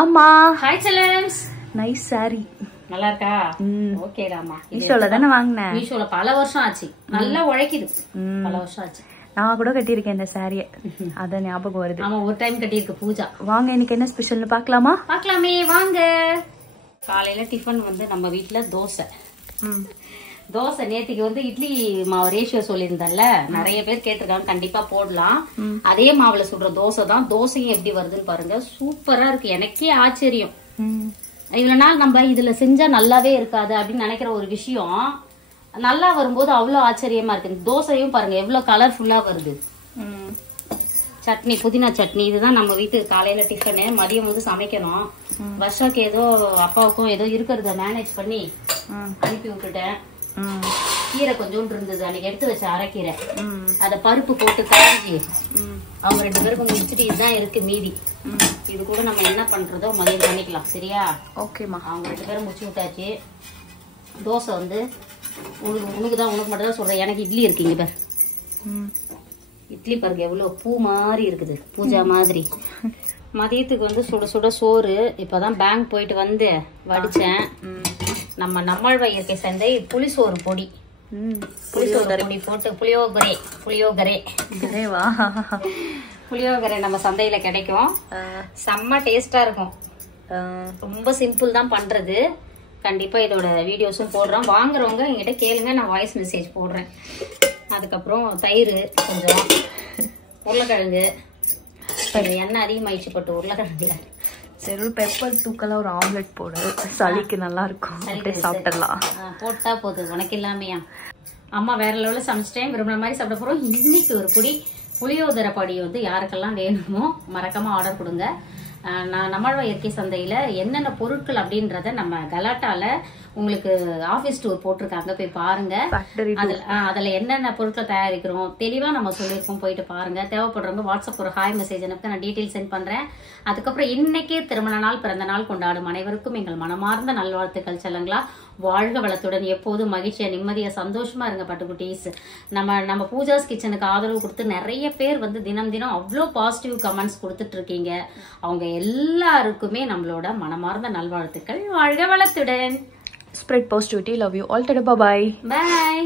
அம்மா hi செல்லம்ஸ். Nice sorry. நல்லா இருக்கா? ஓகேடாமா. மீஷோல தானே வாங்கினேன். மீஷோல பல வருஷம் ஆச்சு. நல்லா உழைக்குது. பல வருஷம் ஆச்சு. நான் கூட கட்டியிருக்கேன் இந்த சாரியை. அத ஞாபகம் வருது. ஆமா, ஒரு டைம் கட்டியிருக்கு பூஜா. வாங்க இன்னைக்கு என்ன ஸ்பெஷல்னு பார்க்கலாமா? பார்க்கலாமே வாங்க. காலையில டிஃபன் வந்து நம்ம வீட்டுல தோசை. தோசை நேத்துக்கு வந்து இட்லி மாவு ரேஷியோ சொல்லியிருந்தேன்ல, நிறைய பேர் கேட்டிருக்காங்க. கண்டிப்பா போடலாம். அதே மாவுல சுடுற தோசை தான். தோசையும் எப்படி வருதுன்னு பாருங்க. சூப்பரா இருக்கு. எனக்கே ஆச்சரியம். இவ்வளவு நாள் நம்ம இதுல செஞ்சா நல்லாவே இருக்காது அப்படின்னு நினைக்கிற ஒரு விஷயம் நல்லா வரும்போது அவ்வளவு ஆச்சரியமா இருக்கு. தோசையும் பாருங்க எவ்வளவு கலர்ஃபுல்லா வருது. சட்னி, புதினா சட்னி, இதுதான் நம்ம வீட்டு காலையில டிஃபனு. மதியம் வந்து சமைக்கணும். வருஷாக்கு ஏதோ அப்பாவுக்கும் ஏதோ இருக்கிறத மேனேஜ் பண்ணி அனுப்பி விட்டுட்டேன். கீரை கொஞ்சோண்டு இருந்தது, அன்னைக்கு எடுத்து வச்ச அரைக்கீரை. அத பருப்பு போட்டு கரைஞ்சி அவங்க 2 பேருக்கும் முடிச்சுட்டு இதுதான் இருக்கு மீதி. இது கூட நம்ம என்ன பண்றதோ மதியம் பண்ணிக்கலாம். சரியா? ஓகேமா. அவங்க 2 பேரும் முடிச்சு விட்டாச்சு. தோசை வந்து உனக்கு மட்டும் தான் சொல்றேன். எனக்கு இட்லி இருக்கு இங்க பாரு. இட்லி பாருங்க எவ்வளவு பூ மாதிரி இருக்குது, பூஜா மாதிரி. மதியத்துக்கு வந்து சுட சுட சோறு. இப்பதான் பேங்க் போயிட்டு வந்து வடிச்சேன். நம்ம நம்மாழ்வா இயற்கை சந்தை புளிசோறு பொடி, புளிசோறு பொடி போட்டு புளியோகரை நம்ம சந்தையில கிடைக்கும். செம்ம டேஸ்டா இருக்கும். ரொம்ப சிம்பிள் தான் பண்றது. கண்டிப்பா இதோட வீடியோஸும் போடுறோம். வாங்குறவங்க என்கிட்ட கேளுங்க, நான் வாய்ஸ் மெசேஜ் போடுறேன். அதுக்கப்புறம் தயிர் கொஞ்சம், உருளைக்கிழங்கு, எண்ணெய் அதிகமாயிடுச்சு போட்டு உருளைக்கிழங்குல. சரி, பெப்பர் தூக்கல ஒரு ஆம்லெட் போடு, சளிக்கு நல்லா இருக்கும். சாப்பிடலாம். போட்டா போதும். உனக்கு இல்லாமையா? அம்மா வேற லெவலில் சமைச்சிட்டேன். விரும்புற மாதிரி சாப்பிட போறோம். இன்னைக்கு ஒரு பொடி புளியோதரை பொடி வந்து யாருக்கெல்லாம் வேணுமோ மறக்காம ஆர்டர் கொடுங்க. நான் நம்மாழ்வா இயற்கை சந்தையில என்னென்ன பொருட்கள் அப்படின்றத நம்ம கலாட்டால உங்களுக்கு ஆபீஸ் டூர் போட்டிருக்காங்க, போய் பாருங்க. அதுல என்னென்ன பொருட்கள் தயாரிக்கிறோம் தெளிவா நம்ம சொல்லியிருக்கோம், போயிட்டு பாருங்க. தேவைப்படுறவங்க வாட்ஸ்அப் ஒரு ஹாய் மெசேஜ் அனுப்பி நான் டீட்டெயில் சென்ட் பண்றேன். அதுக்கப்புறம் இன்னைக்கு திருமண நாள், பிறந்த நாள் கொண்டாடும் அனைவருக்கும் எங்கள் மனமார்ந்த நல்வாழ்த்துக்கள் செல்லுங்களா. வாழ்க வளத்துடன், எப்போதும் மகிழ்ச்சியா நிம்மதியா சந்தோஷமா இருங்க பட்டுக்குட்டீஸ். நம்ம பூஜாஸ் கிச்சனுக்கு ஆதரவு கொடுத்து நிறைய பேர் வந்து தினம் தினம் அவ்வளோ பாசிட்டிவ் கமெண்ட்ஸ் கொடுத்துட்டு இருக்கீங்க. அவங்க எல்லாருக்குமே நம்மளோட மனமார்ந்த நல்வாழ்த்துக்கள். வாழ்க வளத்துடன். Spread positivity. Love you all. Tada. Bye bye. Bye.